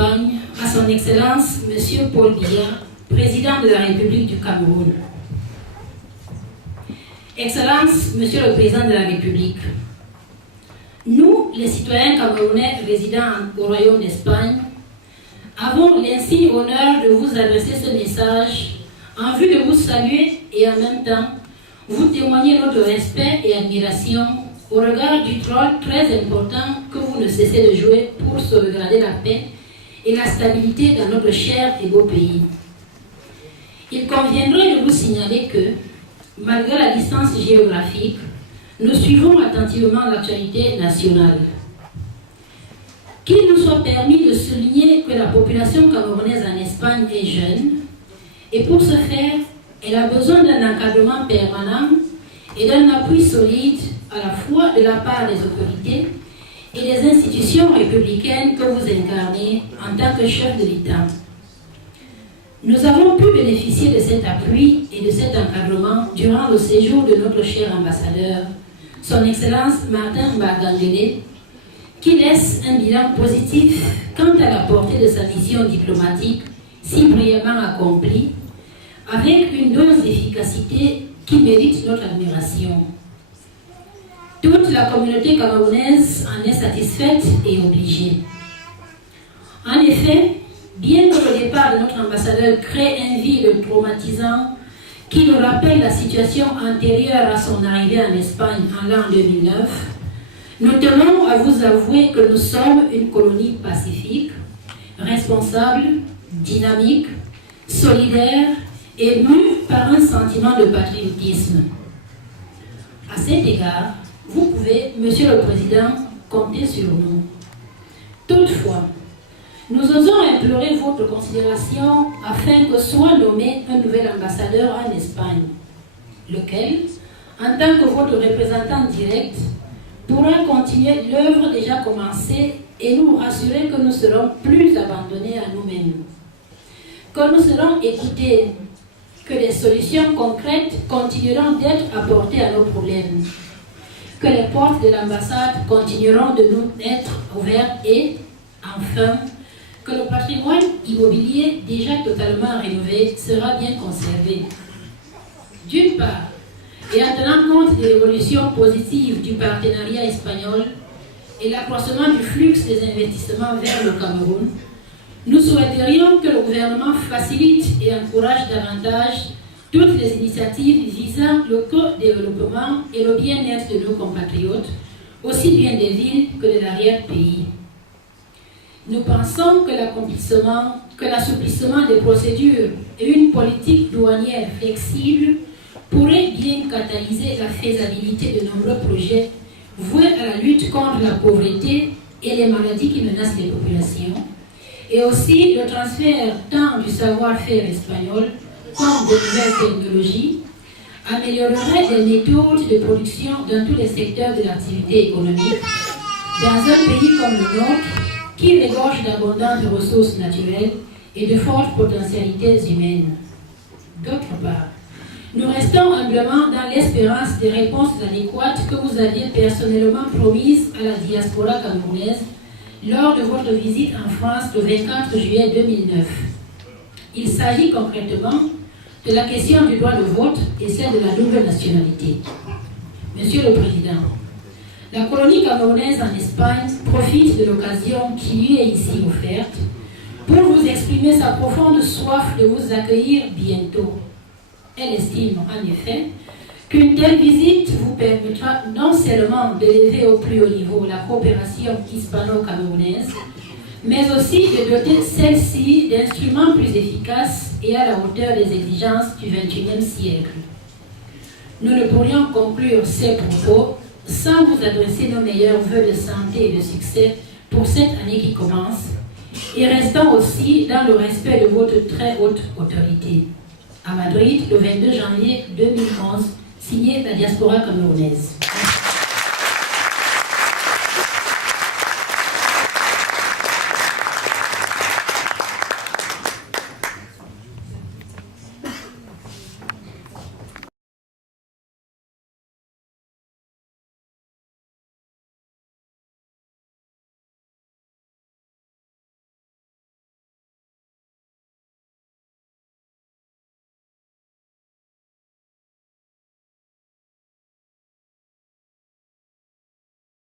d'Espagne, à son Excellence M. Paul Biya, Président de la République du Cameroun. Excellence, Monsieur le Président de la République, nous, les citoyens camerounais résidant au Royaume d'Espagne, avons l'insigne honneur de vous adresser ce message en vue de vous saluer et en même temps vous témoigner notre respect et admiration au regard du rôle très important que vous ne cessez de jouer pour sauvegarder la paix et la stabilité dans notre cher et beau pays. Il conviendrait de vous signaler que, malgré la distance géographique, nous suivons attentivement l'actualité nationale. Qu'il nous soit permis de souligner que la population camerounaise en Espagne est jeune, et pour ce faire, elle a besoin d'un encadrement permanent et d'un appui solide à la fois de la part des autorités et des institutions républicaines que vous incarnez en tant que chef de l'État. Nous avons pu bénéficier de cet appui et de cet encadrement durant le séjour de notre cher ambassadeur, son Excellence Martin Mbagangele, qui laisse un bilan positif quant à la portée de sa mission diplomatique si brillamment accomplie, avec une dose d'efficacité qui mérite notre admiration. Toute la communauté camerounaise en est satisfaite et obligée. En effet, bien que le départ de notre ambassadeur crée un vide traumatisant qui nous rappelle la situation antérieure à son arrivée en Espagne en l'an 2009, nous tenons à vous avouer que nous sommes une colonie pacifique, responsable, dynamique, solidaire et mue par un sentiment de patriotisme. À cet égard, vous pouvez, Monsieur le Président, compter sur nous. Toutefois, nous osons implorer votre considération afin que soit nommé un nouvel ambassadeur en Espagne, lequel, en tant que votre représentant direct, pourra continuer l'œuvre déjà commencée et nous rassurer que nous serons plus abandonnés à nous-mêmes, que nous serons écoutés, que des solutions concrètes continueront d'être apportées à nos problèmes, que les portes de l'ambassade continueront de nous être ouvertes et, enfin, que le patrimoine immobilier déjà totalement rénové sera bien conservé. D'une part, et en tenant compte des évolutions positives du partenariat espagnol et l'accroissement du flux des investissements vers le Cameroun, nous souhaiterions que le gouvernement facilite et encourage davantage toutes les initiatives visant le co-développement et le bien-être de nos compatriotes, aussi bien des villes que de l'arrière-pays. Nous pensons que l'assouplissement des procédures et une politique douanière flexible pourrait bien catalyser la faisabilité de nombreux projets voués à la lutte contre la pauvreté et les maladies qui menacent les populations, et aussi le transfert tant du savoir-faire espagnol comme de nouvelles technologies améliorerait les méthodes de production dans tous les secteurs de l'activité économique dans un pays comme le nôtre qui regorge d'abondantes ressources naturelles et de fortes potentialités humaines. D'autre part, nous restons humblement dans l'espérance des réponses adéquates que vous aviez personnellement promises à la diaspora camerounaise lors de votre visite en France le 24 juillet 2009. Il s'agit concrètement de la question du droit de vote et celle de la double nationalité. Monsieur le Président, la colonie camerounaise en Espagne profite de l'occasion qui lui est ici offerte pour vous exprimer sa profonde soif de vous accueillir bientôt. Elle estime en effet qu'une telle visite vous permettra non seulement d'élever au plus haut niveau la coopération hispano-camerounaise, mais aussi de doter celle-ci d'instruments plus efficaces et à la hauteur des exigences du XXIe siècle. Nous ne pourrions conclure ces propos sans vous adresser nos meilleurs vœux de santé et de succès pour cette année qui commence, et restant aussi dans le respect de votre très haute autorité. À Madrid, le 22 janvier 2011, signé la diaspora camerounaise.